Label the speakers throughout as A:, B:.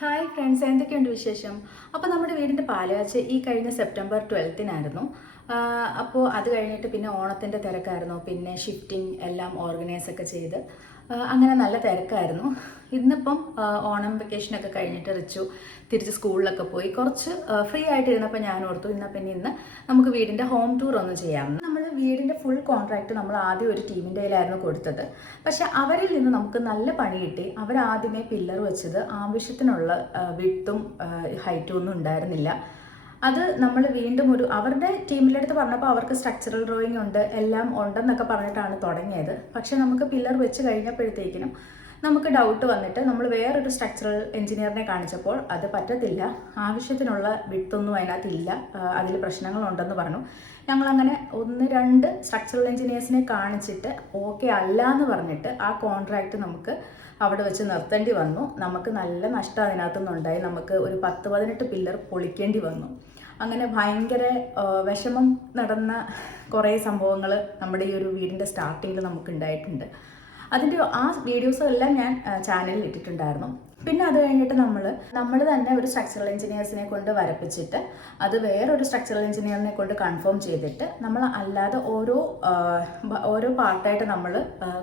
A: Hi friends എന്തൊക്കെയുണ്ട് വിശേഷം? അപ്പോൾ നമ്മുടെ വീടിന്റെ പാലുകാച്ച് ഈ കഴിഞ്ഞ സെപ്റ്റംബർ ട്വൽത്തിനായിരുന്നു അപ്പോൾ അത് കഴിഞ്ഞിട്ട് പിന്നെ ഓണത്തിന്റെ തിരക്കായിരുന്നു. പിന്നെ ഷിഫ്റ്റിംഗ് എല്ലാം ഓർഗനൈസ് ഒക്കെ ചെയ്ത്. അങ്ങനെ നല്ല തിരക്കായിരുന്നു. ഇന്നിപ്പം ഓണം വെക്കേഷനൊക്കെ കഴിഞ്ഞിട്ട് റിച്ചു തിരിച്ച് സ്കൂളിലൊക്കെ പോയി. കുറച്ച് ഫ്രീ ആയിട്ടിരുന്നപ്പോൾ ഞാൻ ഓർത്തു എന്നാൽ പിന്നെ ഇന്ന് നമുക്ക് വീടിന്റെ ഹോം ടൂർ ഒന്ന് ചെയ്യാം. നമ്മൾ വീടിന്റെ ഫുൾ കോൺട്രാക്റ്റ് നമ്മൾ ആദ്യം ഒരു ടീമിന്റെ കയ്യിലായിരുന്നു കൊടുത്തത്. പക്ഷെ അവരിൽ നിന്ന് നമുക്ക് നല്ല പണി കിട്ടി. അവരാദ്യമേ പില്ലർ വെച്ചത് ആവശ്യത്തിനുള്ള വിട്ടും ഹൈറ്റും ഒന്നും ഉണ്ടായിരുന്നില്ല. അത് നമ്മൾ വീണ്ടും ഒരു അവരുടെ ടീമിന്റെ അടുത്ത് പറഞ്ഞപ്പോൾ അവർക്ക് സ്ട്രക്ചറൽ ഡ്രോയിങ് ഉണ്ട് എല്ലാം ഉണ്ടെന്നൊക്കെ പറഞ്ഞിട്ടാണ് തുടങ്ങിയത്. പക്ഷെ നമുക്ക് പില്ലർ വെച്ച് കഴിഞ്ഞപ്പോഴത്തേക്കിനും നമുക്ക് ഡൗട്ട് വന്നിട്ട് നമ്മൾ വേറൊരു സ്ട്രക്ചറൽ എഞ്ചിനീയറിനെ കാണിച്ചപ്പോൾ അത് പറ്റത്തില്ല ആവശ്യത്തിനുള്ള വിട്ടൊന്നും അതിനകത്തില്ല അതിൽ പ്രശ്നങ്ങളുണ്ടെന്ന് പറഞ്ഞു. ഞങ്ങളങ്ങനെ ഒന്ന് രണ്ട് സ്ട്രക്ചറൽ എഞ്ചിനീയേഴ്സിനെ കാണിച്ചിട്ട് ഓക്കെ അല്ല എന്ന് പറഞ്ഞിട്ട് ആ കോൺട്രാക്റ്റ് നമുക്ക് അവിടെ വെച്ച് നിർത്തേണ്ടി വന്നു. നമുക്ക് നല്ല നഷ്ടം അതിനകത്തുനിന്നുണ്ടായി. നമുക്ക് ഒരു പത്ത് പതിനെട്ട് പില്ലർ പൊളിക്കേണ്ടി വന്നു. അങ്ങനെ ഭയങ്കര വിഷമം നടന്ന കുറേ സംഭവങ്ങൾ നമ്മുടെ ഈ ഒരു വീടിന്റെ സ്റ്റാർട്ടിങ്ങിൽ നമുക്ക് ഉണ്ടായിട്ടുണ്ട് അതിന്റെ ആ വീഡിയോസെല്ലാം ഞാൻ ചാനലിൽ ഇട്ടിട്ടുണ്ടായിരുന്നു. പിന്നെ അത് കഴിഞ്ഞിട്ട് നമ്മൾ നമ്മൾ തന്നെ ഒരു സ്ട്രക്ചറൽ എഞ്ചിനീയേഴ്സിനെ കൊണ്ട് വരപ്പിച്ചിട്ട് അത് വേറൊരു സ്ട്രക്ചറൽ എഞ്ചിനീയറിനെ കൊണ്ട് കൺഫേം ചെയ്തിട്ട് നമ്മൾ അല്ലാതെ ഓരോ ഓരോ പാർട്ടായിട്ട് നമ്മൾ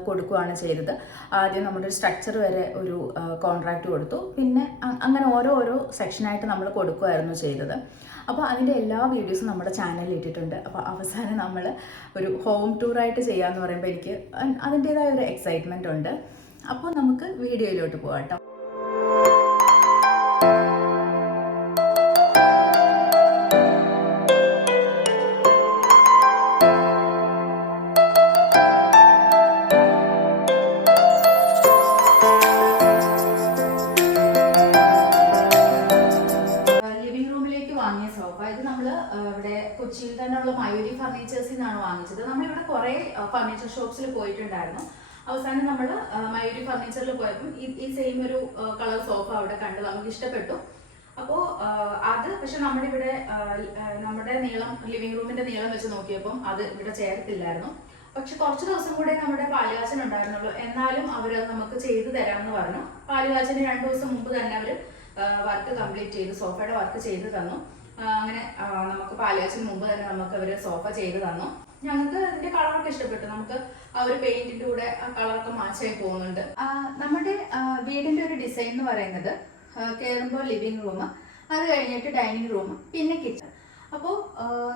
A: കൊടുക്കുകയാണ് ചെയ്തത്. ആദ്യം നമ്മുടെ സ്ട്രക്ചർ വരെ ഒരു കോൺട്രാക്റ്റ് കൊടുത്തു. പിന്നെ അങ്ങനെ ഓരോ ഓരോ സെക്ഷനായിട്ട് നമ്മൾ കൊടുക്കുമായിരുന്നു ചെയ്തത്. അപ്പോൾ അതിന്റെ എല്ലാ വീഡിയോസും നമ്മുടെ ചാനലിൽ ഇട്ടിട്ടുണ്ട്. അപ്പോൾ അവസാനം നമ്മൾ ഒരു ഹോം ടൂറായിട്ട് ചെയ്യാമെന്ന് പറയുമ്പോൾ എനിക്ക് അതിന്റേതായ ഒരു എക്സൈറ്റ്മെന്റ് ഉണ്ട്. അപ്പോൾ നമുക്ക് വീഡിയോയിലോട്ട് പോകാം ഷോപ്സിൽ പോയിട്ടുണ്ടായിരുന്നു. അവസാനം നമ്മൾ മയൂരി ഫർണിച്ചറിൽ പോയപ്പോൾ ഈ സെയിം ഒരു കളർ സോഫ അവിടെ കണ്ടു. നമുക്ക് ഇഷ്ടപ്പെട്ടു. അപ്പോൾ അത് പക്ഷെ നമ്മുടെ ഇവിടെ നമ്മുടെ നീളം ലിവിംഗ് റൂമിന്റെ നീളം വെച്ച് നോക്കിയപ്പം അത് ഇവിടെ ചേർത്തില്ലായിരുന്നു. പക്ഷെ കുറച്ച് ദിവസം കൂടെ നമ്മുടെ പാലുകാച്ചൻ ഉണ്ടായിരുന്നുള്ളൂ. എന്നാലും അവർ നമുക്ക് ചെയ്തു തരാമെന്ന് പറഞ്ഞു. പാലുകാച്ചന് രണ്ടു ദിവസം മുമ്പ് തന്നെ അവർ വർക്ക് കംപ്ലീറ്റ് ചെയ്തു. സോഫയുടെ വർക്ക് ചെയ്തു തന്നു. അങ്ങനെ നമുക്ക് പാലുകാച്ചിന് മുമ്പ് തന്നെ നമുക്ക് അവർ സോഫ ചെയ്തു തന്നു. ഞങ്ങൾക്ക് ഇതിന്റെ കളറൊക്കെ ഇഷ്ടപ്പെട്ടു. നമുക്ക് ആ ഒരു പെയിന്റിന്റെ കൂടെ ആ കളറൊക്കെ മാച്ചായി പോകുന്നുണ്ട്. നമ്മുടെ വീടിന്റെ ഒരു ഡിസൈൻ എന്ന് പറയുന്നത് കയറുമ്പോൾ ലിവിംഗ് റൂം അത് കഴിഞ്ഞിട്ട് ഡൈനിങ് റൂം പിന്നെ കിച്ചൺ അപ്പോൾ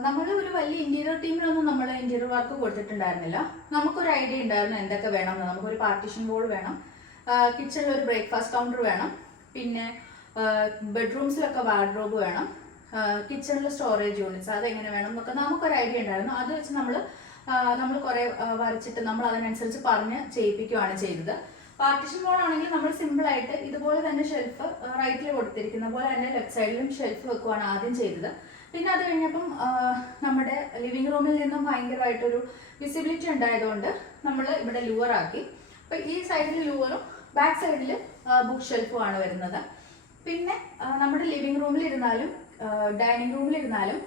A: നമ്മൾ ഒരു വലിയ ഇന്റീരിയർ ടീമിലൊന്നും നമ്മൾ ഇന്റീരിയർ വർക്ക് കൊടുത്തിട്ടുണ്ടായിരുന്നില്ല. നമുക്കൊരു ഐഡിയ ഉണ്ടായിരുന്നു എന്തൊക്കെ വേണം എന്ന്. നമുക്കൊരു പാർട്ടീഷൻ ബോൾ വേണം കിച്ചണിൽ ഒരു ബ്രേക്ക്ഫാസ്റ്റ് കൗണ്ടർ വേണം പിന്നെ ബെഡ്റൂംസിലൊക്കെ വാർഡ്രോബ് വേണം. കിച്ചണിൽ സ്റ്റോറേജ് യൂണിറ്റ്സ് അതെങ്ങനെ വേണം എന്നൊക്കെ നമുക്കൊരു ഐഡിയ ഉണ്ടായിരുന്നു. അത് വെച്ച് നമ്മൾ നമ്മൾ കുറേ വരച്ചിട്ട് നമ്മൾ അതിനനുസരിച്ച് പറഞ്ഞ് ചെയ്യിപ്പിക്കുകയാണ് ചെയ്തത്. പാർട്ടിഷൻ ബോൾ ആണെങ്കിൽ നമ്മൾ സിമ്പിൾ ആയിട്ട് ഇതുപോലെ തന്നെ ഷെൽഫ് റൈറ്റിൽ കൊടുത്തിരിക്കുന്ന പോലെ തന്നെ ലെഫ്റ്റ് സൈഡിലും ഷെൽഫ് വെക്കുവാണ് ആദ്യം ചെയ്തത്. പിന്നെ അത് കഴിഞ്ഞപ്പം നമ്മുടെ ലിവിംഗ് റൂമിൽ നിന്നും ഭയങ്കരമായിട്ടൊരു വിസിബിലിറ്റി ഉണ്ടായതുകൊണ്ട് നമ്മൾ ഇവിടെ ലൂവർ ആക്കി. അപ്പൊ ഈ സൈഡിൽ ലൂവറും ബാക്ക് സൈഡിൽ ബുക്ക് ഷെൽഫുമാണ് വരുന്നത്. പിന്നെ നമ്മുടെ ലിവിംഗ് റൂമിൽ ഇരുന്നാലും ഡൈനിങ് റൂമിൽ ഇരുന്നാലും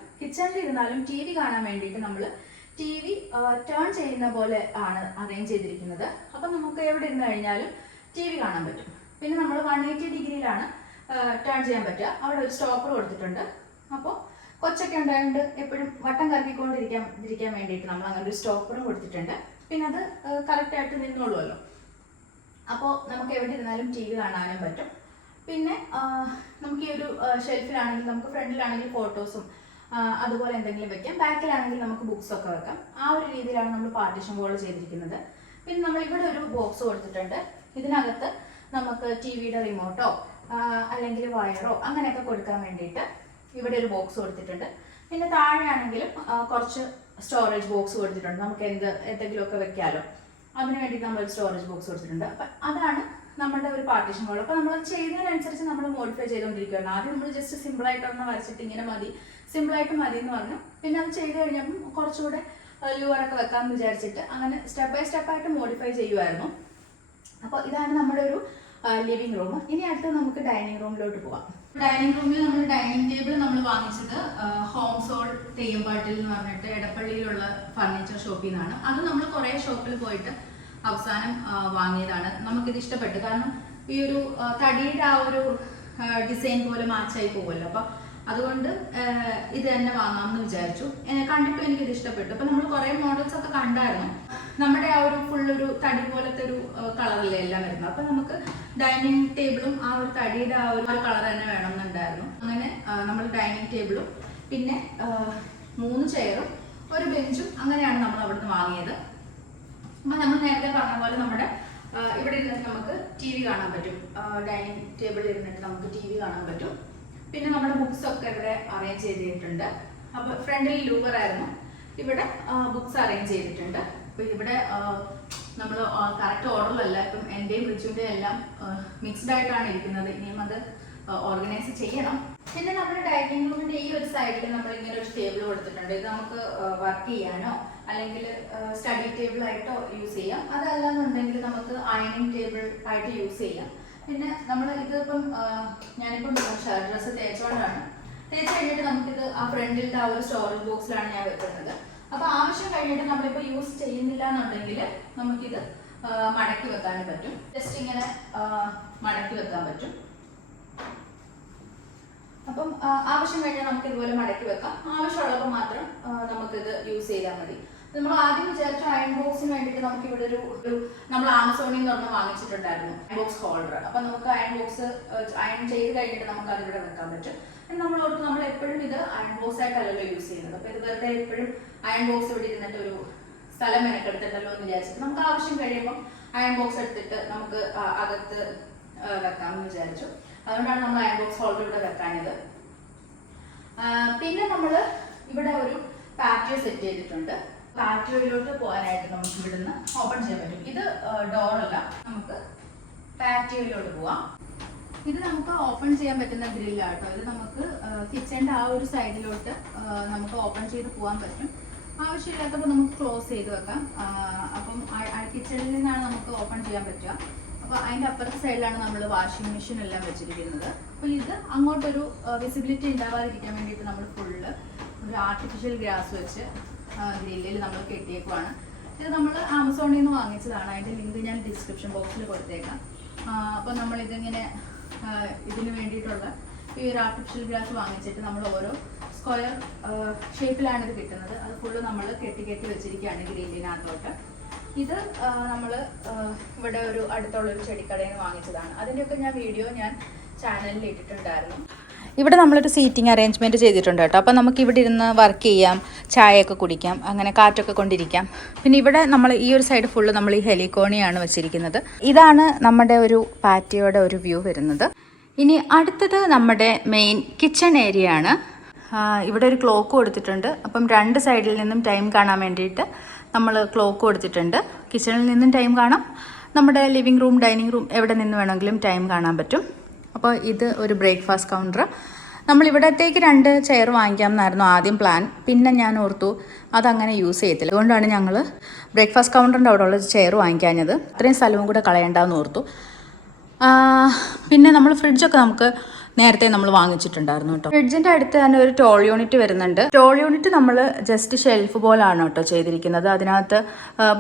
A: ഇരുന്നാലും ടി വി കാണാൻ വേണ്ടിയിട്ട് നമ്മൾ ടി വി ടേൺ ചെയ്യുന്ന പോലെ ആണ് അറേഞ്ച് ചെയ്തിരിക്കുന്നത്. അപ്പം നമുക്ക് എവിടെ ഇരുന്ന് കഴിഞ്ഞാലും ടി വി കാണാൻ പറ്റും. പിന്നെ നമ്മൾ വൺ എയ്റ്റി ഡിഗ്രിയിലാണ് ടേൺ ചെയ്യാൻ പറ്റുക. അവിടെ ഒരു സ്റ്റോപ്പർ കൊടുത്തിട്ടുണ്ട്. അപ്പോൾ കൊച്ചൊക്കെ ഉണ്ടായതുകൊണ്ട് എപ്പോഴും വട്ടം കറക്കിക്കൊണ്ടിരിക്കാൻ ഇരിക്കാൻ വേണ്ടിയിട്ട് നമ്മൾ അങ്ങനെ ഒരു സ്റ്റോപ്പറും കൊടുത്തിട്ടുണ്ട്. പിന്നെ അത് കറക്റ്റായിട്ട് നിന്നോളുമല്ലോ. അപ്പോൾ നമുക്ക് എവിടെ ഇരുന്നാലും ടി വി കാണാനും പറ്റും. പിന്നെ നമുക്ക് ഈ ഒരു ഷെൽഫിലാണെങ്കിൽ നമുക്ക് ഫ്രണ്ടിലാണെങ്കിൽ ഫോട്ടോസും അതുപോലെ എന്തെങ്കിലും വെക്കാം. ബാക്കിലാണെങ്കിൽ നമുക്ക് ബുക്സ് ഒക്കെ വെക്കാം. ആ ഒരു രീതിയിലാണ് നമ്മൾ പാർട്ടിഷൻ ബോൾ ചെയ്തിരിക്കുന്നത്. പിന്നെ നമ്മൾ ഇവിടെ ഒരു ബോക്സ് കൊടുത്തിട്ടുണ്ട്. ഇതിനകത്ത് നമുക്ക് ടി വിയുടെ റിമോട്ടോ അല്ലെങ്കിൽ വയറോ അങ്ങനെയൊക്കെ കൊടുക്കാൻ വേണ്ടിയിട്ട് ഇവിടെ ഒരു ബോക്സ് കൊടുത്തിട്ടുണ്ട്. പിന്നെ താഴെയാണെങ്കിലും കുറച്ച് സ്റ്റോറേജ് ബോക്സ് കൊടുത്തിട്ടുണ്ട്. നമുക്ക് എന്ത് എന്തെങ്കിലുമൊക്കെ വെക്കാലോ. അതിന് വേണ്ടിയിട്ട് നമ്മൾ സ്റ്റോറേജ് ബോക്സ് കൊടുത്തിട്ടുണ്ട്. അപ്പം അതാണ് നമ്മുടെ ഒരു പാർട്ടീഷൻ വോൾ അപ്പോൾ നമ്മൾ ചെയ്യുന്നതിനനുസരിച്ച് നമ്മൾ മോഡിഫൈ ചെയ്തുകൊണ്ടിരിക്കുകയാണ്. ആദ്യം നമ്മൾ ജസ്റ്റ് സിമ്പിൾ ആയിട്ടൊന്ന് വരച്ചിട്ട് ഇങ്ങനെ മതി. സിമ്പിൾ ആയിട്ട് മതി എന്ന് പറഞ്ഞു. പിന്നെ അത് ചെയ്ത് കഴിഞ്ഞപ്പം കുറച്ചുകൂടെ ഒക്കെ വെക്കാമെന്ന് വിചാരിച്ചിട്ട് അങ്ങനെ സ്റ്റെപ്പ് ബൈ സ്റ്റെപ്പ് ആയിട്ട് മോഡിഫൈ ചെയ്യുമായിരുന്നു അപ്പോൾ ഇതാണ് നമ്മുടെ ഒരു ലിവിംഗ് റൂം ഇനി അടുത്ത് നമുക്ക് ഡൈനിങ് റൂമിലോട്ട് പോവാം. ഡൈനിങ് റൂമിൽ നമ്മൾ ഡൈനിങ് ടേബിൾ നമ്മൾ വാങ്ങിച്ചത് ഹോം സോൾ തെയ്യമ്പാട്ടിൽ എന്ന് പറഞ്ഞിട്ട് എടപ്പള്ളിയിലുള്ള ഫർണിച്ചർ ഷോപ്പിൽ നിന്നാണ്. അത് നമ്മൾ കുറേ ഷോപ്പിൽ പോയിട്ട് അവസാനം വാങ്ങിയതാണ്. നമുക്കിത് ഇഷ്ടപ്പെട്ടു. കാരണം ഈ ഒരു തടിയുടെ ആ ഒരു ഡിസൈൻ പോലെ മാച്ചായി പോകുമല്ലോ. അപ്പോൾ അതുകൊണ്ട് ഇത് തന്നെ വാങ്ങാമെന്ന് വിചാരിച്ചു. കണ്ടിട്ടും എനിക്കിത് ഇഷ്ടപ്പെട്ടു. അപ്പോൾ നമ്മൾ കുറേ മോഡൽസ് ഒക്കെ കണ്ടായിരുന്നു. നമ്മുടെ ആ ഒരു ഫുള്ളൊരു തടി പോലത്തെ ഒരു കളറല്ലേ എല്ലാം വരുന്നത്. അപ്പോൾ നമുക്ക് ഡൈനിങ് ടേബിളും ആ ഒരു തടിയുടെ ആ ഒരു കളർ തന്നെ വേണമെന്നുണ്ടായിരുന്നു. അങ്ങനെ നമ്മൾ ഡൈനിങ് ടേബിളും പിന്നെ മൂന്ന് ചെയറും ഒരു ബെഞ്ചും അങ്ങനെയാണ് നമ്മൾ അവിടുന്ന് വാങ്ങിയത്. അപ്പൊ നമ്മൾ നേരത്തെ പറഞ്ഞ പോലെ നമ്മുടെ ഇവിടെ ഇരുന്നിട്ട് നമുക്ക് ടി വി കാണാൻ പറ്റും. ഡൈനിങ് ടേബിളിൽ ഇരുന്നിട്ട് നമുക്ക് ടി വി കാണാൻ പറ്റും. പിന്നെ നമ്മുടെ ബുക്സ് ഒക്കെ ഇവിടെ അറേഞ്ച് ചെയ്തിട്ടുണ്ട്. അപ്പൊ ഫ്രണ്ടിൽ ലൂവർ ആയിരുന്നു. ഇവിടെ ബുക്സ് അറേഞ്ച് ചെയ്തിട്ടുണ്ട്. അപ്പൊ ഇവിടെ നമ്മൾ കറക്റ്റ് ഓർഡറിലല്ല ഇപ്പം എന്റെയും റിച്ചുവിന്റെയും എല്ലാം മിക്സ്ഡ് ആയിട്ടാണ് ഇരിക്കുന്നത്. ഇനിയും അത് ഓർഗനൈസ് ചെയ്യണം. പിന്നെ നമ്മുടെ ഡൈനിങ് റൂമിന്റെ ഈ ഒരു സൈഡിൽ നമ്മൾ ഇങ്ങനെ ഒരു ടേബിൾ കൊടുത്തിട്ടുണ്ട്. ഇത് നമുക്ക് വർക്ക് ചെയ്യാനോ അല്ലെങ്കിൽ സ്റ്റഡി ടേബിൾ ആയിട്ടോ യൂസ് ചെയ്യാം. അതല്ലാന്നുണ്ടെങ്കിൽ നമുക്ക് അയണിങ് ടേബിൾ ആയിട്ട് യൂസ് ചെയ്യാം. പിന്നെ നമ്മൾ ഇതിപ്പം ഞാനിപ്പം ഡ്രസ്സ് തേച്ചോണ്ടാണ്. തേച്ച് കഴിഞ്ഞിട്ട് നമുക്കിത് ആ ഫ്രണ്ടിലത്തെ ആ ഒരു സ്റ്റോറേജ് ബോക്സിലാണ് ഞാൻ വെക്കുന്നത്. അപ്പൊ ആവശ്യം കഴിഞ്ഞിട്ട് നമ്മളിപ്പോൾ യൂസ് ചെയ്യുന്നില്ല എന്നുണ്ടെങ്കിൽ നമുക്കിത് മടക്കി വെക്കാൻ പറ്റും. ജസ്റ്റ് ഇങ്ങനെ മടക്കി വെക്കാൻ പറ്റും. അപ്പം ആവശ്യം കഴിഞ്ഞാൽ നമുക്ക് ഇതുപോലെ മടക്കി വെക്കാം. ആവശ്യമുള്ളപ്പോൾ മാത്രം നമുക്കിത് യൂസ് ചെയ്താൽ മതി. നമ്മൾ ആദ്യം വിചാരിച്ച അയൺ ബോക്സിന് വേണ്ടിയിട്ട് നമുക്ക് ഇവിടെ ഒരു ഒരു നമ്മൾ ആമസോണിൽ നിന്ന് ഒന്ന് വാങ്ങിച്ചിട്ടുണ്ടായിരുന്നു. അയൺ ബോക്സ് ഹോൾഡർ അപ്പൊ നമുക്ക് അയൺ ബോക്സ് അയൺ ചെയ്ത് കഴിഞ്ഞിട്ട് നമുക്ക് അതിവിടെ വെക്കാൻ പറ്റും. നമ്മൾ ഓർത്ത് നമ്മൾ എപ്പോഴും ഇത് അയൺ ബോക്സ് ആയിട്ടല്ലല്ലോ യൂസ് ചെയ്യുന്നത്. അപ്പൊ ഇത് വെറുതെ എപ്പോഴും അയൺ ബോക്സ് ഇവിടെ ഇരുന്നിട്ട് ഒരു സ്ഥലം മെനക്കെടുത്തിട്ടല്ലോ എന്ന് വിചാരിച്ചിട്ട് നമുക്ക് ആവശ്യം കഴിയുമ്പോൾ അയൺ ബോക്സ് എടുത്തിട്ട് നമുക്ക് അകത്ത് വെക്കാമെന്ന് വിചാരിച്ചു. അതുകൊണ്ടാണ് നമ്മൾ അയൺ ബോക്സ് ഹോൾഡർ ഇവിടെ വെക്കാനത് പിന്നെ നമ്മൾ ഇവിടെ ഒരു പാറ്റിയോ സെറ്റ് ചെയ്തിട്ടുണ്ട്. പാറ്റിയോയിലോട്ട് പോകാനായിട്ട് നമുക്ക് ഇവിടുന്ന് ഓപ്പൺ ചെയ്യാൻ പറ്റും. ഇത് ഡോറല്ല നമുക്ക് പാറ്റോയിലോട്ട് പോവാം. ഇത് നമുക്ക് ഓപ്പൺ ചെയ്യാൻ പറ്റുന്ന ഗ്രില്ലാട്ടോ ഇത് നമുക്ക് കിച്ചണിന്റെ ആ ഒരു സൈഡിലോട്ട് നമുക്ക് ഓപ്പൺ ചെയ്ത് പോകാൻ പറ്റും. ആവശ്യമില്ലാത്തപ്പോൾ നമുക്ക് ക്ലോസ് ചെയ്ത് വെക്കാം. അപ്പം കിച്ചണിൽ നിന്നാണ് നമുക്ക് ഓപ്പൺ ചെയ്യാൻ പറ്റുക. അപ്പോൾ അതിന്റെ അപ്പുറത്തെ സൈഡിലാണ് നമ്മൾ വാഷിംഗ് മെഷീൻ എല്ലാം വെച്ചിരിക്കുന്നത്. അപ്പോൾ ഇത് അങ്ങോട്ടൊരു വിസിബിലിറ്റി ഉണ്ടാവാതിരിക്കാൻ വേണ്ടിയിട്ട് നമ്മൾ ഫുള്ള് ഒരു ആർട്ടിഫിഷ്യൽ ഗ്രാസ് വെച്ച് ഗ്രില്ലിൽ നമ്മൾ കെട്ടിയേക്കുവാണ്. ഇത് നമ്മൾ ആമസോണിൽ നിന്ന് വാങ്ങിച്ചതാണ്. അതിന്റെ ലിങ്ക് ഞാൻ ഡിസ്ക്രിപ്ഷൻ ബോക്സിൽ കൊടുത്തേക്കാം. അപ്പോൾ ആ, ഇതിന് വേണ്ടിയിട്ടുള്ള ഈ ഒരു ആർട്ടിഫിഷ്യൽ ഗ്രാസ് വാങ്ങിച്ചിട്ട് നമ്മൾ ഓരോ സ്ക്വയർ ഷേപ്പിലാണ് ഇത് കിട്ടുന്നത്. അത് ഫുള്ള് നമ്മൾ കെട്ടി കെട്ടി വെച്ചിരിക്കുകയാണ് ഗ്രില്ലിനകത്തോട്ട്. ഇത് നമ്മൾ ഇവിടെ ഒരു അടുത്തുള്ള ഒരു ചെടിക്കടയിൽ നിന്ന് വാങ്ങിച്ചതാണ്. അതിന്റെയൊക്കെ ഞാൻ വീഡിയോ ഞാൻ ചാനലിൽ ഇട്ടിട്ടുണ്ടായിരുന്നു.
B: ഇവിടെ നമ്മളൊരു സീറ്റിംഗ് അറേഞ്ച്മെന്റ് ചെയ്തിട്ടുണ്ട് കേട്ടോ. അപ്പോൾ നമുക്ക് ഇവിടെ ഇരുന്ന് വർക്ക് ചെയ്യാം ചായയൊക്കെ കുടിക്കാം അങ്ങനെ കാറ്റൊക്കെ കൊണ്ടിരിക്കാം. പിന്നെ ഇവിടെ നമ്മൾ ഈ ഒരു സൈഡ് ഫുള്ള് നമ്മൾ ഈ ഹെലികോണിയാണ് വെച്ചിരിക്കുന്നത്. ഇതാണ് നമ്മുടെ ഒരു പാറ്റിയോടെ ഒരു വ്യൂ വരുന്നത്. ഇനി അടുത്തത് നമ്മുടെ മെയിൻ കിച്ചൺ ഏരിയ ആണ്. ഇവിടെ ഒരു ക്ലോക്ക് കൊടുത്തിട്ടുണ്ട്. അപ്പം രണ്ട് സൈഡിൽ നിന്നും ടൈം കാണാൻ വേണ്ടിയിട്ട് നമ്മൾ ക്ലോക്ക് കൊടുത്തിട്ടുണ്ട്. കിച്ചണിൽ നിന്നും ടൈം കാണാം. നമ്മുടെ ലിവിംഗ് റൂം ഡൈനിങ് റൂം എവിടെ നിന്ന് വേണമെങ്കിലും ടൈം കാണാൻ പറ്റും. അപ്പോൾ ഇത് ഒരു ബ്രേക്ക്ഫാസ്റ്റ് കൗണ്ടർ നമ്മൾ ഇവിടത്തേക്ക് രണ്ട് ചെയർ വാങ്ങിക്കാം എന്നായിരുന്നു ആദ്യം പ്ലാൻ പിന്നെ ഞാൻ ഓർത്തു അതങ്ങനെ യൂസ് ചെയ്യത്തില്ല. അതുകൊണ്ടാണ് ഞങ്ങൾ ബ്രേക്ക്ഫാസ്റ്റ് കൗണ്ടറിന്റെ അവിടെയുള്ള ചെയർ വാങ്ങിക്കാഞ്ഞത്. അത്രയും സ്ഥലവും കൂടെ കളയണ്ടെന്ന് ഓർത്തു. പിന്നെ നമ്മൾ ഫ്രിഡ്ജൊക്കെ നമുക്ക് നേരത്തെ നമ്മൾ വാങ്ങിച്ചിട്ടുണ്ടായിരുന്നു കേട്ടോ. ഫ്രിഡ്ജിന്റെ അടുത്ത് തന്നെ ഒരു ടോൾ യൂണിറ്റ് വരുന്നുണ്ട്. ടോൾ യൂണിറ്റ് നമ്മൾ ജസ്റ്റ് ഷെൽഫ് പോലാണ് കേട്ടോ ചെയ്തിരിക്കുന്നത്. അതിനകത്ത്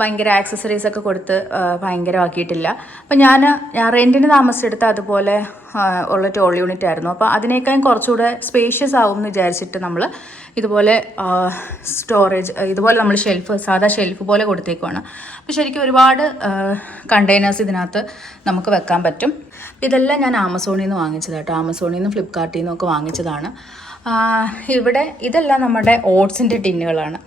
B: ഭയങ്കര ആക്സസറീസ് ഒക്കെ കൊടുത്ത് ഭയങ്കരമാക്കിയിട്ടില്ല. അപ്പം ഞാൻ ഞാൻ റെന്റിന് താമസിച്ചെടുത്ത അതുപോലെ ഉള്ള ടോൾ യൂണിറ്റ് ആയിരുന്നു. അപ്പോൾ അതിനേക്കാളും കുറച്ചുകൂടെ സ്പേഷ്യസ് ആവും എന്ന് വിചാരിച്ചിട്ട് നമ്മൾ ഇതുപോലെ സ്റ്റോറേജ് ഇതുപോലെ നമ്മൾ ഷെൽഫ് സാധാ ഷെൽഫ് പോലെ കൊടുത്തേക്കുവാണ്. അപ്പോൾ ശരിക്കും ഒരുപാട് കണ്ടെയ്നേഴ്സ് ഇതിനകത്ത് നമുക്ക് വെക്കാൻ പറ്റും. ഇതെല്ലാം ഞാൻ ആമസോണിൽ നിന്ന് വാങ്ങിച്ചത് കേട്ടോ. ആമസോണിൽ നിന്നും ഫ്ലിപ്കാർട്ടിൽ നിന്നും ഒക്കെ വാങ്ങിച്ചതാണ് ഇവിടെ ഇതെല്ലാം നമ്മുടെ ഓട്സിന്റെ ടിന്നുകളാണ്.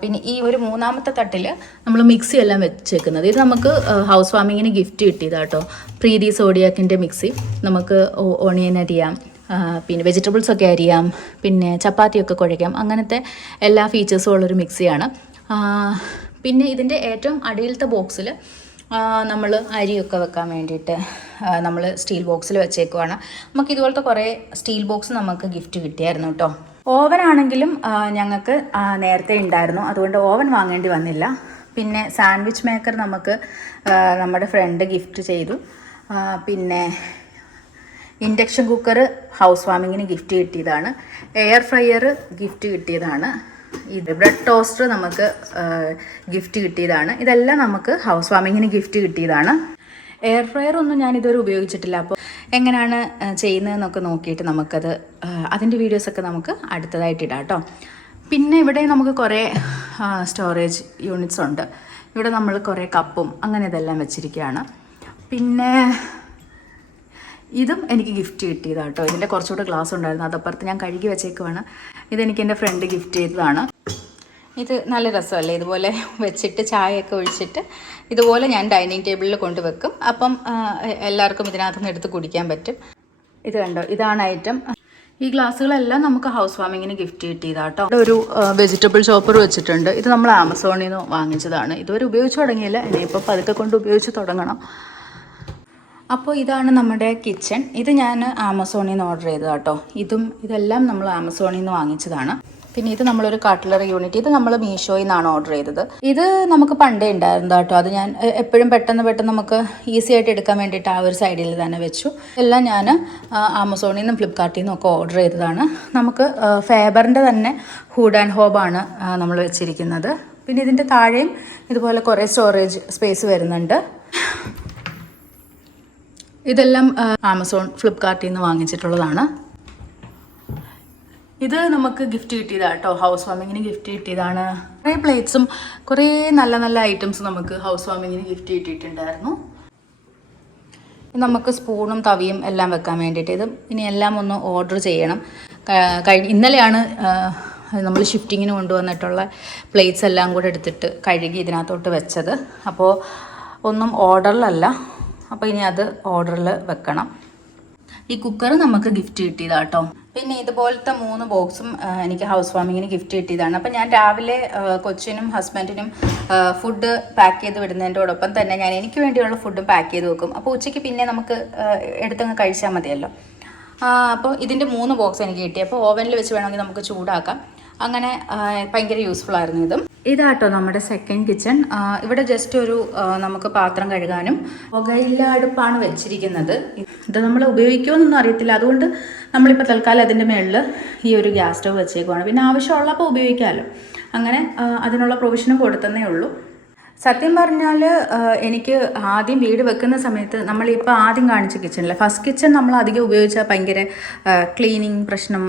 B: പിന്നെ ഈ ഒരു മൂന്നാമത്തെ തട്ടിൽ നമ്മൾ മിക്സി എല്ലാം വെച്ചേക്കുന്നത്. ഇത് നമുക്ക് ഹൗസ് വാമിങ്ങിന് ഗിഫ്റ്റ് കിട്ടിയതാട്ടോ കേട്ടോ. പ്രീതി സോഡിയാക്കിന്റെ മിക്സി. നമുക്ക് ഓണിയൻ അരിയാം. പിന്നെ വെജിറ്റബിൾസൊക്കെ അരിയാം പിന്നെ ചപ്പാത്തിയൊക്കെ കുഴയ്ക്കാം അങ്ങനത്തെ എല്ലാ ഫീച്ചേഴ്സും ഉള്ളൊരു മിക്സിയാണ് പിന്നെ ഇതിന്റെ ഏറ്റവും അടിയിലത്തെ ബോക്സിൽ നമ്മൾ അരിയൊക്കെ വെക്കാൻ വേണ്ടിയിട്ട് നമ്മൾ സ്റ്റീൽ ബോക്സിൽ വെച്ചേക്കുവാണ്. നമുക്ക് ഇതുപോലത്തെ കുറേ സ്റ്റീൽ ബോക്സ് നമുക്ക് ഗിഫ്റ്റ് കിട്ടിയായിരുന്നു കേട്ടോ. ഓവൻ ആണെങ്കിലും ഞങ്ങൾക്ക് നേരത്തെ ഉണ്ടായിരുന്നു. അതുകൊണ്ട് ഓവൻ വാങ്ങേണ്ടി വന്നില്ല. പിന്നെ സാൻഡ്വിച്ച് മേക്കർ നമുക്ക് നമ്മുടെ ഫ്രണ്ട് ഗിഫ്റ്റ് ചെയ്തു. പിന്നെ ഇൻഡക്ഷൻ കുക്കർ ഹൗസ് വാമിങ്ങിന് ഗിഫ്റ്റ് കിട്ടിയതാണ്. എയർ ഫ്രയർ ഗിഫ്റ്റ് കിട്ടിയതാണ്. ഇത് ബ്രെഡ് ടോസ്റ്റർ നമുക്ക് ഗിഫ്റ്റ് കിട്ടിയതാണ്. ഇതെല്ലാം നമുക്ക് ഹൗസ് വാമിങ്ങിന് ഗിഫ്റ്റ് കിട്ടിയതാണ്. എയർ ഫ്രയർ ഒന്നും ഞാൻ ഇതുവരെ ഉപയോഗിച്ചിട്ടില്ല. അപ്പോൾ എങ്ങനെയാണ് ചെയ്യുന്നതെന്നൊക്കെ നോക്കിയിട്ട് നമുക്കത് അതിന്റെ വീഡിയോസൊക്കെ നമുക്ക് അടുത്തതായിട്ട് ഇടാം കേട്ടോ. പിന്നെ ഇവിടെ നമുക്ക് കുറേ സ്റ്റോറേജ് യൂണിറ്റ്സ് ഉണ്ട്. ഇവിടെ നമ്മൾ കുറേ കപ്പും അങ്ങനെ ഇതെല്ലാം വെച്ചിരിക്കുകയാണ്. പിന്നെ ഇതും എനിക്ക് ഗിഫ്റ്റ് കിട്ടിയതാണ് കേട്ടോ ഇതിന്റെ കുറച്ചുകൂടെ ഗ്ലാസ് ഉണ്ടായിരുന്നു. അതപ്പുറത്ത് ഞാൻ കഴുകി വെച്ചേക്കുവാണ്. ഇതെനിക്ക് എന്റെ ഫ്രണ്ട് ഗിഫ്റ്റ് ചെയ്തതാണ്. ഇത് നല്ല രസമല്ലേ? ഇതുപോലെ വെച്ചിട്ട് ചായയൊക്കെ ഒഴിച്ചിട്ട് ഇതുപോലെ ഞാൻ ഡൈനിങ് ടേബിളിൽ കൊണ്ടുവെക്കും അപ്പം എല്ലാവർക്കും ഇതിനകത്തുനിന്ന് എടുത്ത് കുടിക്കാൻ പറ്റും. ഇത് കണ്ടോ? ഇതാണ് ഐറ്റം ഈ ഗ്ലാസ്സുകളെല്ലാം നമുക്ക് ഹൗസ് വാമിങ്ങിന് ഗിഫ്റ്റ് കിട്ടിയതാട്ടോ ഒരു വെജിറ്റബിൾ ഷോപ്പർ വെച്ചിട്ടുണ്ട്. ഇത് നമ്മൾ ആമസോണിൽ നിന്ന് വാങ്ങിച്ചതാണ്. ഇതുവരെ ഉപയോഗിച്ച് തുടങ്ങിയില്ല. ഇനിയിപ്പോൾ പതുക്കെ കൊണ്ട് ഉപയോഗിച്ച് തുടങ്ങണം. അപ്പോൾ ഇതാണ് നമ്മുടെ കിച്ചൺ. ഇത് ഞാൻ ആമസോണിൽ നിന്ന് ഓർഡർ ചെയ്തത് കേട്ടോ ഇതും ഇതെല്ലാം നമ്മൾ ആമസോണിൽ നിന്ന് വാങ്ങിച്ചതാണ്. പിന്നെ ഇത് നമ്മളൊരു കട്ട്ലറി യൂണിറ്റ്. ഇത് നമ്മൾ മീഷോയിൽ നിന്നാണ് ഓർഡർ ചെയ്തത്. ഇത് നമുക്ക് പണ്ടേ ഉണ്ടായിരുന്നു കേട്ടോ അത് ഞാൻ എപ്പോഴും പെട്ടെന്ന് പെട്ടെന്ന് നമുക്ക് ഈസി ആയിട്ട് എടുക്കാൻ വേണ്ടിയിട്ട് ആ ഒരു സൈഡിൽ തന്നെ വെച്ചു. എല്ലാം ഞാൻ ആമസോണിൽ നിന്നും ഫ്ലിപ്കാർട്ടിൽ നിന്നും ഒക്കെ ഓർഡർ ചെയ്തതാണ്. നമുക്ക് ഫേബറിന്റെ തന്നെ ഹൂഡ് ആൻഡ് ഹോബാണ് നമ്മൾ വെച്ചിരിക്കുന്നത്. പിന്നെ ഇതിന്റെ താഴെയും ഇതുപോലെ കുറേ സ്റ്റോറേജ് സ്പേസ് വരുന്നുണ്ട്. ഇതെല്ലാം ആമസോൺ ഫ്ലിപ്കാർട്ടിൽ നിന്ന് വാങ്ങിച്ചിട്ടുള്ളതാണ്. ഇത് നമുക്ക് ഗിഫ്റ്റ് കിട്ടിയതാണ് കേട്ടോ ഹൗസ് വാമിങ്ങിന് ഗിഫ്റ്റ് കിട്ടിയതാണ്. കുറേ പ്ലേറ്റ്സും കുറേ നല്ല നല്ല ഐറ്റംസ് നമുക്ക് ഹൗസ് വാമിങ്ങിന് ഗിഫ്റ്റ് കിട്ടിയിട്ടുണ്ടായിരുന്നു. നമുക്ക് സ്പൂണും തവിയും എല്ലാം വെക്കാൻ വേണ്ടിയിട്ട് ഇത് ഇനി എല്ലാം ഒന്ന് ഓർഡർ ചെയ്യണം. കഴിഞ്ഞ ഇന്നലെയാണ് നമ്മൾ ഷിഫ്റ്റിങ്ങിന് കൊണ്ടുവന്നിട്ടുള്ള പ്ലേറ്റ്സ് എല്ലാം കൂടെ എടുത്തിട്ട് കഴുകി ഇതിനകത്തോട്ട് വെച്ചത്. അപ്പോൾ ഒന്നും ഓർഡറിലല്ല അപ്പോൾ ഇനി അത് ഓർഡറിൽ വെക്കണം. ഈ കുക്കർ നമുക്ക് ഗിഫ്റ്റ് കിട്ടിയതാട്ടോ. പിന്നെ ഇതുപോലത്തെ മൂന്ന് ബോക്സും എനിക്ക് ഹൗസ് വാമിങ്ങിന് ഗിഫ്റ്റ് കിട്ടിയതാണ്. അപ്പം ഞാൻ രാവിലെ കൊച്ചിനും ഹസ്ബൻഡിനും ഫുഡ് പാക്ക് ചെയ്ത് വിടുന്നതിന്റെയോടൊപ്പം തന്നെ ഞാൻ എനിക്ക് വേണ്ടിയുള്ള ഫുഡും പാക്ക് ചെയ്ത് വെക്കും. അപ്പോൾ ഉച്ചയ്ക്ക് പിന്നെ നമുക്ക് എടുത്തങ്ങ് കഴിച്ചാൽ മതിയല്ലോ. അപ്പോൾ ഇതിന്റെ മൂന്ന് ബോക്സ് എനിക്ക് കിട്ടി. അപ്പോൾ ഓവനിൽ വെച്ച് വേണമെങ്കിൽ നമുക്ക് ചൂടാക്കാം. അങ്ങനെ ഭയങ്കര യൂസ്ഫുൾ ആയിരുന്നു ഇതും. ഇതാട്ടോ നമ്മുടെ സെക്കൻഡ് കിച്ചൺ ഇവിടെ ജസ്റ്റ് ഒരു നമുക്ക് പാത്രം കഴുകാനും പുകയില്ല അടുപ്പാണ് വെച്ചിരിക്കുന്നത്. ഇത് നമ്മൾ ഉപയോഗിക്കുമെന്നൊന്നും അറിയത്തില്ല. അതുകൊണ്ട് നമ്മളിപ്പോൾ തൽക്കാലം അതിന്റെ മുകളിൽ ഈ ഒരു ഗ്യാസ് സ്റ്റവ് വെച്ചേക്കുവാണ്. പിന്നെ ആവശ്യമുള്ളപ്പോൾ ഉപയോഗിക്കാമല്ലോ. അങ്ങനെ അതിനുള്ള പ്രൊവിഷനും കൊടുത്തന്നേ ഉള്ളൂ. സത്യം പറഞ്ഞാൽ എനിക്ക് ആദ്യം വീട് വെക്കുന്ന സമയത്ത് നമ്മളിപ്പോൾ ആദ്യം കാണിച്ച കിച്ചണിൽ ഫസ്റ്റ് കിച്ചൺ നമ്മൾ അധികം ഉപയോഗിച്ചാൽ ഭയങ്കര ക്ലീനിങ് പ്രശ്നം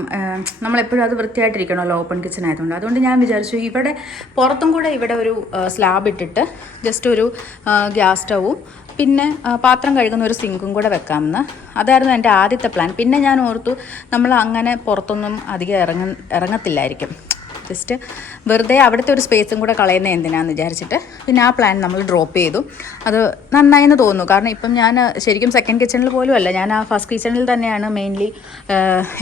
B: നമ്മളെപ്പോഴും അത് വൃത്തിയായിട്ടിരിക്കണമല്ലോ ഓപ്പൺ കിച്ചൺ ആയതുകൊണ്ട്. അതുകൊണ്ട് ഞാൻ വിചാരിച്ചു ഇവിടെ പുറത്തും കൂടെ ഇവിടെ ഒരു സ്ലാബ് ഇട്ടിട്ട് ജസ്റ്റ് ഒരു ഗ്യാസ് സ്റ്റവും പിന്നെ പാത്രം കഴുകുന്ന ഒരു സിങ്കും കൂടെ വെക്കാമെന്ന്. അതായിരുന്നു എന്റെ ആദ്യത്തെ പ്ലാൻ പിന്നെ ഞാൻ ഓർത്തു നമ്മൾ അങ്ങനെ പുറത്തൊന്നും അധികം ഇറങ്ങ ഇറങ്ങത്തില്ലായിരിക്കും. ജസ്റ്റ് വെറുതെ അവിടുത്തെ ഒരു സ്പേസും കൂടെ കളയുന്ന എന്തിനാന്ന് വിചാരിച്ചിട്ട് പിന്നെ ആ പ്ലാൻ നമ്മൾ ഡ്രോപ്പ് ചെയ്തു. അത് നന്നായെന്ന് തോന്നുന്നു. കാരണം ഇപ്പം ഞാൻ ശരിക്കും സെക്കൻഡ് കിച്ചണിൽ പോലും അല്ല ഞാൻ ആ ഫസ്റ്റ് കിച്ചണിൽ തന്നെയാണ് മെയിൻലി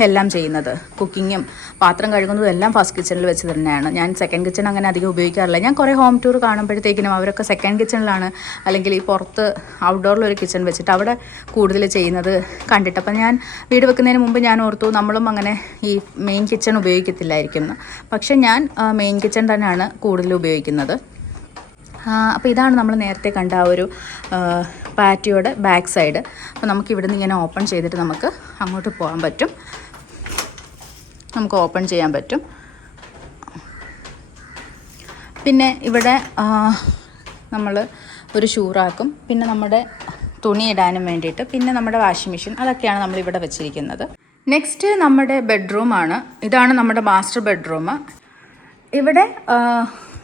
B: എല്ലാം ചെയ്യുന്നത്. കുക്കിങ്ങും പാത്രം കഴുകുന്നതും എല്ലാം ഫസ്റ്റ് കിച്ചണിൽ വെച്ച് തന്നെയാണ്. ഞാൻ സെക്കൻഡ് കിച്ചൺ അങ്ങനെ അധികം ഉപയോഗിക്കാറില്ല. ഞാൻ കുറേ ഹോം ടൂർ കാണുമ്പോഴത്തേക്കിനും അവരൊക്കെ സെക്കൻഡ് കിച്ചണിലാണ് അല്ലെങ്കിൽ ഈ പുറത്ത് ഔട്ട്ഡോറിൽ ഒരു കിച്ചൺ വെച്ചിട്ട് അവിടെ കൂടുതൽ ചെയ്യുന്നത് കണ്ടിട്ട്. അപ്പം ഞാൻ വീട് വെക്കുന്നതിന് മുമ്പ് ഞാൻ ഓർത്തു നമ്മളും അങ്ങനെ ഈ മെയിൻ കിച്ചൺ ഉപയോഗിക്കത്തില്ലായിരിക്കും പക്ഷെ ഞാൻ മെയിൻ കിച്ചൺ തന്നെയാണ് കൂടുതൽ ഉപയോഗിക്കുന്നത്. അപ്പോൾ ഇതാണ് നമ്മൾ നേരത്തെ കണ്ട ആ ഒരു പാറ്റിയോടെ ബാക്ക് സൈഡ് അപ്പോൾ നമുക്ക് ഇവിടുന്ന് ഇങ്ങനെ ഓപ്പൺ ചെയ്തിട്ട് നമുക്ക് അങ്ങോട്ട് പോകാൻ പറ്റും. നമുക്ക് ഓപ്പൺ ചെയ്യാൻ പറ്റും. പിന്നെ ഇവിടെ നമ്മൾ ഒരു ഷൂറാക്കും പിന്നെ നമ്മുടെ തുണി ഇടാനും വേണ്ടിയിട്ട് പിന്നെ നമ്മുടെ വാഷിംഗ് മെഷീൻ അതൊക്കെയാണ് നമ്മളിവിടെ വെച്ചിരിക്കുന്നത്. നെക്സ്റ്റ് നമ്മുടെ ബെഡ്റൂമാണ് ഇതാണ് നമ്മുടെ മാസ്റ്റർ ബെഡ്റൂം ഇവിടെ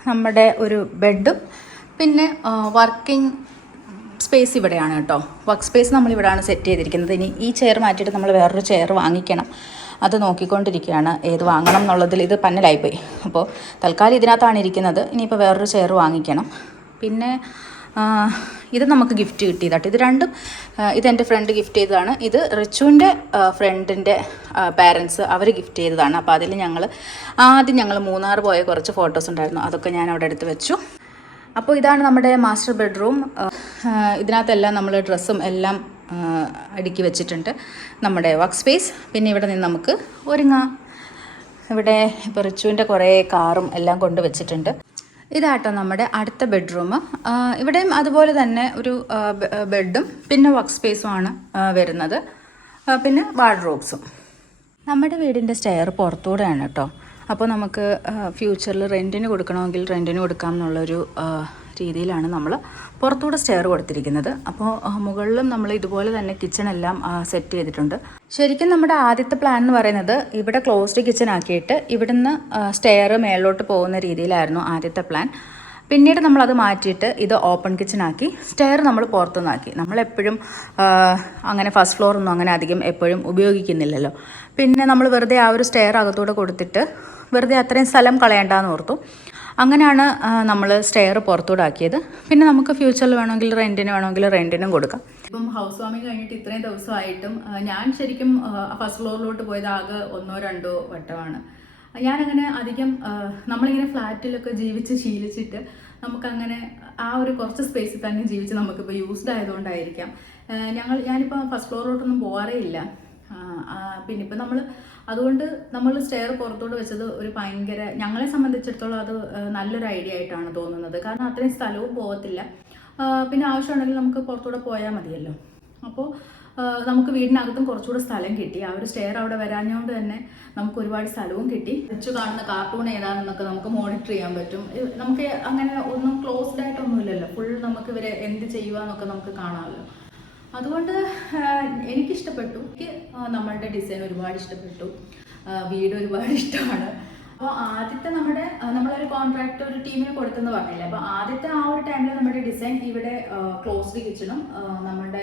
B: നമ്മുടെ ഒരു ബെഡും പിന്നെ വർക്കിംഗ് സ്പേസ് ഇവിടെയാണ് കേട്ടോ. വർക്ക് സ്പേസ് നമ്മൾ ഇവിടെയാണ് സെറ്റ് ചെയ്തിരിക്കുന്നത്. ഇനി ഈ ചെയർ മാറ്റിയിട്ട് നമ്മൾ വേറൊരു ചെയർ വാങ്ങിക്കണം. അത് നോക്കിക്കൊണ്ടിരിക്കുകയാണ്. ഏത് വാങ്ങണം എന്നുള്ളതിൽ ഇത് പന്നലായിപ്പോയി. അപ്പോൾ തൽക്കാലം ഇതിനകത്താണ് ഇരിക്കുന്നത്. ഇനിയിപ്പോൾ വേറൊരു ചെയർ വാങ്ങിക്കണം. പിന്നെ ഇത് നമുക്ക് ഗിഫ്റ്റ് കിട്ടിയതാട്ടോ. ഇത് രണ്ടും ഇത് ഇതെന്റെ ഫ്രണ്ട് ഗിഫ്റ്റ് ചെയ്തതാണ്. ഇത് റിച്ചുവിന്റെ ഫ്രണ്ടിന്റെ പാരൻസ് അവർ ഗിഫ്റ്റ് ചെയ്തതാണ്. അപ്പോൾ അതിൽ ഞങ്ങൾ ആദ്യം ഞങ്ങൾ മൂന്നാർ പോയ കുറച്ച് ഫോട്ടോസ് ഉണ്ടായിരുന്നു. അതൊക്കെ ഞാൻ അവിടെ എടുത്ത് വെച്ചു. അപ്പോൾ ഇതാണ് നമ്മുടെ മാസ്റ്റർ ബെഡ്റൂം ഇതിനകത്തെല്ലാം നമ്മൾ ഡ്രസ്സും എല്ലാം അടുക്കി വെച്ചിട്ടുണ്ട് നമ്മുടെ വർക്ക് സ്പേസ് പിന്നെ ഇവിടെ നിന്ന് നമുക്ക് ഒരുങ്ങാം. ഇവിടെ ഇപ്പോൾ റിച്ചുവിന്റെ കുറേ കാറും എല്ലാം കൊണ്ട് വെച്ചിട്ടുണ്ട്. ഇതാട്ടോ നമ്മുടെ അടുത്ത ബെഡ്റൂം ഇവിടെയും അതുപോലെ തന്നെ ഒരു ബെഡും പിന്നെ വർക്ക് സ്പേസും ആണ് വരുന്നത്. പിന്നെ വാർഡ്രോബ്സും നമ്മുടെ വീടിന്റെ സ്റ്റെയർ പുറത്തൂടെയാണ് കേട്ടോ അപ്പോൾ നമുക്ക് ഫ്യൂച്ചറിൽ റെന്റിന് കൊടുക്കണമെങ്കിൽ റെന്റിന് കൊടുക്കാം എന്നുള്ളൊരു രീതിയിലാണ് നമ്മൾ പുറത്തൂടെ സ്റ്റെയർ കൊടുത്തിരിക്കുന്നത്. അപ്പോൾ മുകളിലും നമ്മൾ ഇതുപോലെ തന്നെ കിച്ചൺ എല്ലാം സെറ്റ് ചെയ്തിട്ടുണ്ട്. ശരിക്കും നമ്മുടെ ആദ്യത്തെ പ്ലാൻ എന്ന് പറയുന്നത് ഇവിടെ ക്ലോസ്ഡ് കിച്ചൺ ആക്കിയിട്ട് ഇവിടുന്ന് സ്റ്റെയർ മേളിലോട്ട് പോകുന്ന രീതിയിലായിരുന്നു ആദ്യത്തെ പ്ലാൻ പിന്നീട് നമ്മൾ അത് മാറ്റിയിട്ട് ഇത് ഓപ്പൺ കിച്ചൺ ആക്കി സ്റ്റെയർ നമ്മൾ പുറത്തുനിന്നാക്കി. നമ്മളെപ്പോഴും അങ്ങനെ ഫസ്റ്റ് ഫ്ലോർ ഒന്നും അങ്ങനെ അധികം എപ്പോഴും ഉപയോഗിക്കുന്നില്ലല്ലോ. പിന്നെ നമ്മൾ വെറുതെ ആ ഒരു സ്റ്റെയർ അകത്തൂടെ കൊടുത്തിട്ട് വെറുതെ അത്രയും സ്ഥലം കളയണ്ടെന്ന് ഓർത്തു. അങ്ങനെയാണ് നമ്മൾ സ്റ്റെയർ പുറത്തൂടാക്കിയത് പിന്നെ നമുക്ക് ഫ്യൂച്ചറിൽ വേണമെങ്കിൽ റെന്റിന് വേണമെങ്കിൽ റെന്റിനും കൊടുക്കാം.
A: ഇപ്പം ഹൗസ് വാമിങ് കഴിഞ്ഞിട്ട് ഇത്രയും ദിവസമായിട്ടും ഞാൻ ശരിക്കും ഫസ്റ്റ് ഫ്ലോറിലോട്ട് പോയത് ആകെ ഒന്നോ രണ്ടോ വട്ടമാണ്. ഞാനങ്ങനെ അധികം നമ്മളിങ്ങനെ ഫ്ലാറ്റിലൊക്കെ ജീവിച്ച് ശീലിച്ചിട്ട് നമുക്കങ്ങനെ ആ ഒരു കുറച്ച് സ്പേസിൽ തന്നെ ജീവിച്ച് നമുക്കിപ്പോൾ യൂസ്ഡ് ആയതുകൊണ്ടായിരിക്കാം. ഞങ്ങൾ ഞാനിപ്പോൾ ഫസ്റ്റ് ഫ്ലോറിലോട്ടൊന്നും പോകാറേ ഇല്ല. പിന്നെ ഇപ്പം നമ്മൾ അതുകൊണ്ട് നമ്മൾ സ്റ്റെയർ പുറത്തോട്ട് വെച്ചത് ഒരു ഭയങ്കര ഞങ്ങളെ സംബന്ധിച്ചിടത്തോളം അത് നല്ലൊരു ഐഡിയ ആയിട്ടാണ് തോന്നുന്നത്. കാരണം അത്രയും സ്ഥലവും പോകത്തില്ല. പിന്നെ ആവശ്യമുണ്ടെങ്കിൽ നമുക്ക് പുറത്തൂടെ പോയാൽ മതിയല്ലോ. അപ്പോൾ നമുക്ക് വീടിനകത്തും കുറച്ചുകൂടെ സ്ഥലം കിട്ടി. ആ ഒരു സ്റ്റെയർ അവിടെ വരാഞ്ഞുകൊണ്ട് തന്നെ നമുക്ക് ഒരുപാട് സ്ഥലവും കിട്ടി. വെച്ചു കാണുന്ന കാർട്ടൂൺ ഏതാണെന്നൊക്കെ നമുക്ക് മോണിറ്റർ ചെയ്യാൻ പറ്റും. നമുക്ക് അങ്ങനെ ഒന്നും ക്ലോസ്ഡ് ആയിട്ടൊന്നുമില്ലല്ലോ. ഫുൾ നമുക്ക് ഇവരെ എന്ത് ചെയ്യുക എന്നൊക്കെ നമുക്ക് കാണാമല്ലോ. അതുകൊണ്ട് എനിക്കിഷ്ടപ്പെട്ടു. എനിക്ക് നമ്മളുടെ ഡിസൈൻ ഒരുപാട് ഇഷ്ടപ്പെട്ടു. വീട് ഒരുപാട് ഇഷ്ടമാണ്. അപ്പോൾ ആദ്യത്തെ നമ്മുടെ നമ്മളൊരു കോൺട്രാക്ട് ഒരു ടീമിന് കൊടുത്തെന്ന് പറഞ്ഞില്ലേ? അപ്പോൾ ആദ്യത്തെ ആ ഒരു ടൈമിൽ നമ്മുടെ ഡിസൈൻ ഇവിടെ ക്ലോസ്ഡ് കിച്ചണും നമ്മുടെ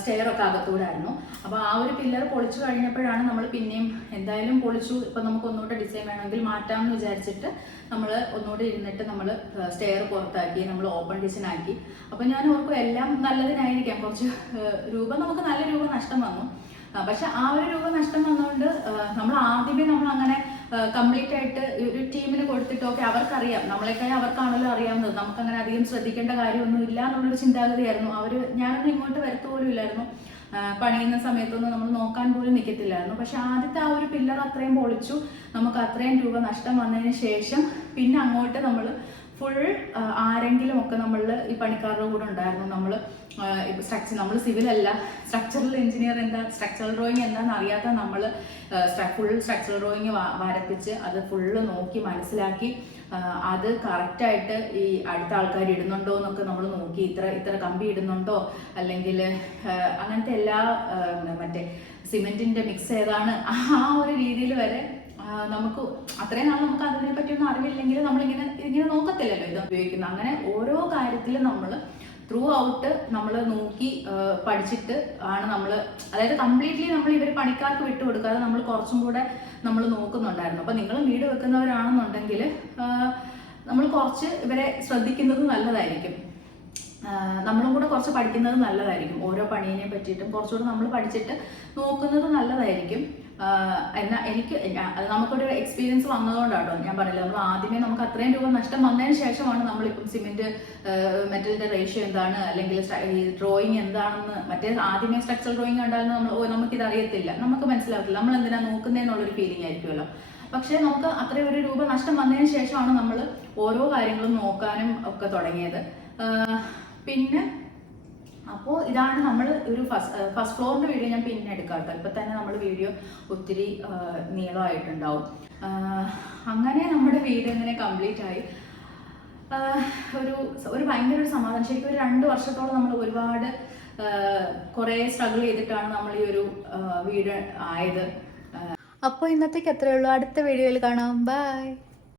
A: സ്റ്റെയറൊക്കെ അകത്തൂടെ ആയിരുന്നു അപ്പോൾ ആ ഒരു പില്ലർ പൊളിച്ചു കഴിഞ്ഞപ്പോഴാണ് നമ്മൾ പിന്നെയും എന്തായാലും പൊളിച്ചു. ഇപ്പം നമുക്ക് ഒന്നുകൂടെ ഡിസൈൻ വേണമെങ്കിൽ മാറ്റാമെന്ന് വിചാരിച്ചിട്ട് നമ്മൾ ഒന്നുകൂടെ ഇരുന്നിട്ട് നമ്മൾ സ്റ്റെയർ പുറത്താക്കി നമ്മൾ ഓപ്പൺ ഡിസൈൻ ആക്കി. അപ്പോൾ ഞാൻ ഓർക്കും എല്ലാം നല്ലതിനായിരിക്കാം. കുറച്ച് രൂപ നമുക്ക് നല്ല രൂപ നഷ്ടം വന്നു. പക്ഷെ ആ ഒരു രൂപ നഷ്ടം വന്നുകൊണ്ട് നമ്മൾ ആദ്യമേ നമ്മൾ അങ്ങനെ കംപ്ലീറ്റ് ആയിട്ട് ഒരു ടീമിന് കൊടുത്തിട്ട് ഓക്കെ അവർക്കറിയാം. നമ്മളെക്കാൾ അവർക്കാണല്ലോ അറിയാവുന്നത്. നമുക്ക് അങ്ങനെ അധികം ശ്രദ്ധിക്കേണ്ട കാര്യമൊന്നും ഇല്ല എന്നുള്ളൊരു ചിന്താഗതിയായിരുന്നു. അവർ ഞാനൊന്നും ഇങ്ങോട്ട് വരത്തു പോലും ഇല്ലായിരുന്നു. പണിയുന്ന സമയത്തൊന്നും നമ്മൾ നോക്കാൻ പോലും നിൽക്കത്തില്ലായിരുന്നു പക്ഷെ ആദ്യത്തെ ആ ഒരു പില്ലർ അത്രയും പൊളിച്ചു. നമുക്ക് അത്രയും രൂപ നഷ്ടം വന്നതിന് ശേഷം പിന്നെ അങ്ങോട്ട് നമ്മൾ ഫുൾ ആരെങ്കിലും ഒക്കെ നമ്മൾ ഈ പണിക്കാരുടെ കൂടെ ഉണ്ടായിരുന്നു. നമ്മൾ സ്ട്രക്ചർ നമ്മൾ സിവിൽ അല്ല. സ്ട്രക്ചറൽ എഞ്ചിനീയർ എന്താ സ്ട്രക്ചറൽ ഡ്രോയിങ് എന്താണെന്ന് അറിയാത്ത നമ്മൾ ഫുൾ സ്ട്രക്ചറൽ ഡ്രോയിങ് വരപ്പിച്ച് അത് ഫുള്ള് നോക്കി മനസ്സിലാക്കി അത് കറക്റ്റായിട്ട് ഈ അടുത്ത ആൾക്കാർ ഇടുന്നുണ്ടോ എന്നൊക്കെ നമ്മൾ നോക്കി ഇത്ര ഇത്ര കമ്പി ഇടുന്നുണ്ടോ അല്ലെങ്കിൽ അങ്ങനത്തെ എല്ലാ മറ്റേ സിമെന്റിന്റെ മിക്സ് ഏതാണ് ആ ഒരു രീതിയിൽ വരെ നമുക്ക് അത്രയും നാൾ നമുക്ക് അതിനെ പറ്റിയൊന്നും അറിവില്ലെങ്കിൽ നമ്മളിങ്ങനെ ഇങ്ങനെ നോക്കത്തില്ലല്ലോ ഇത് ഉപയോഗിക്കുന്നത്. അങ്ങനെ ഓരോ കാര്യത്തിലും നമ്മൾ ത്രൂ ഔട്ട് നമ്മൾ നോക്കി പഠിച്ചിട്ട് ആണ് നമ്മൾ അതായത് കംപ്ലീറ്റ്ലി നമ്മൾ ഇവർ പണിക്കാർക്ക് വിട്ടു കൊടുക്കാതെ നമ്മൾ കുറച്ചും കൂടെ നമ്മൾ നോക്കുന്നുണ്ടായിരുന്നു. അപ്പം നിങ്ങൾ വീട് വെക്കുന്നവരാണെന്നുണ്ടെങ്കിൽ നമ്മൾ കുറച്ച് ഇവരെ ശ്രദ്ധിക്കുന്നത് നല്ലതായിരിക്കും. നമ്മളും കൂടെ കുറച്ച് പഠിക്കുന്നത് നല്ലതായിരിക്കും. ഓരോ പണീനെ പറ്റിയിട്ടും കുറച്ചുകൂടെ നമ്മൾ പഠിച്ചിട്ട് നോക്കുന്നത് നല്ലതായിരിക്കും. എന്നാ എനിക്ക് നമുക്കൊരു എക്സ്പീരിയൻസ് വന്നതുകൊണ്ടാട്ടോ ഞാൻ പറയില്ല നമ്മൾ ആദ്യമേ നമുക്ക് അത്രയും രൂപ നഷ്ടം വന്നതിന് ശേഷമാണ് നമ്മളിപ്പം സിമെന്റ് മെറ്റലിന്റെ റേഷ്യോ എന്താണ്? അല്ലെങ്കിൽ ഡ്രോയിങ് എന്താണെന്ന് മറ്റേ ആദ്യമേ സ്ട്രക്ചറൽ ഡ്രോയിങ് കണ്ടാലും നമ്മൾ ഓ നമുക്കിത് അറിയത്തില്ല നമുക്ക് മനസ്സിലാക്കില്ല നമ്മൾ എന്തിനാ നോക്കുന്നതെന്നുള്ളൊരു ഫീലിംഗ് ആയിരിക്കുമല്ലോ. പക്ഷേ നമുക്ക് അത്രയും ഒരു രൂപ നഷ്ടം വന്നതിന് ശേഷമാണ് നമ്മൾ ഓരോ കാര്യങ്ങളും നോക്കാനും ഒക്കെ തുടങ്ങിയത്. പിന്നെ അപ്പോൾ ഇതാണ് നമ്മൾ ഒരു ഫസ്റ്റ് ഫസ്റ്റ് ഫ്ലോറിന്റെ വീഡിയോ ഞാൻ പിന്നെ എടുക്കാം കേട്ടോ. ഇപ്പം തന്നെ നമ്മൾ വീഡിയോ ഒത്തിരി നീളമായിട്ടുണ്ടാവും. അങ്ങനെ നമ്മുടെ വീട് ഇങ്ങനെ കംപ്ലീറ്റ് ആയി. ഒരു ഒരു ഭയങ്കര ഒരു സമാധാനം. ശരിക്കും ഒരു രണ്ട് വർഷത്തോളം നമ്മൾ ഒരുപാട് കുറേ സ്ട്രഗിൾ ചെയ്തിട്ടാണ് നമ്മൾ ഈ ഒരു വീട് ആയത്.
B: അപ്പോൾ ഇന്നത്തേക്ക് അത്രയേ ഉള്ളൂ. അടുത്ത വീഡിയോയിൽ കാണാം. ബൈ